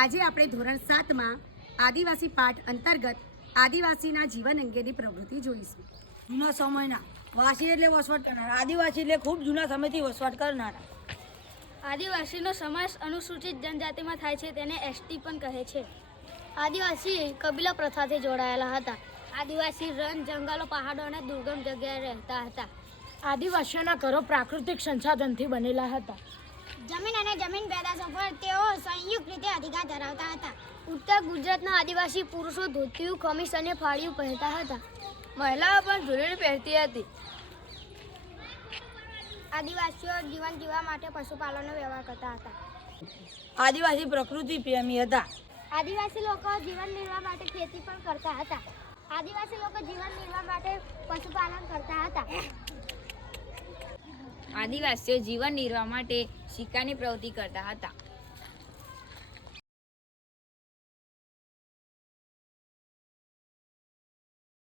આજે આપણે ધોરણ 7માં આદિવાસી પાઠ અંતર્ગત આદિવાસીના જીવન અંગેની પ્રવૃત્તિ જોઈશું. જૂના સમયના વાસી એટલે વસવાટ કરનારા, આદિવાસી એટલે ખૂબ જૂના સમયથી વસવાટ કરનારા. આદિવાસીનો સમાવેશ અનુસૂચિત જનજાતિમાં થાય છે, તેને એસટી પણ કહે છે. આદિવાસી કબીલા પ્રથાથી જોડાયેલા હતા. આદિવાસી રન, જંગલો, પહાડો અને દુર્ગમ જગ્યાએ રહેતા હતા. આદિવાસીઓના ઘરો પ્રાકૃતિક સંસાધનથી બનેલા હતા. જમીન અને જમીન પેદાશો પર તેઓ સંયુક્ત રીતે અધિકાર ધરાવતા હતા. ઉત્તર ગુજરાતના આદિવાસી પુરુષો ધોતિયું, ખમીસ અને ફાળિયું પહેરતા હતા. મહિલાઓ પણ ઝૂલણી પહેરતી હતી. આદિવાસીઓ જીવન જીવવા માટે પશુપાલનનો વ્યવહાર કરતા હતા. આદિવાસી પ્રકૃતિ પ્રેમી હતા. આદિવાસી લોકો જીવન નિર્વાહ માટે ખેતી પણ કરતા હતા. આદિવાસી લોકો જીવન નિર્વાહ માટે પશુપાલન કરતા હતા. આદિવાસીઓ જીવન નિર્વાહ માટે શિકારની પ્રવૃત્તિ કરતા હતા.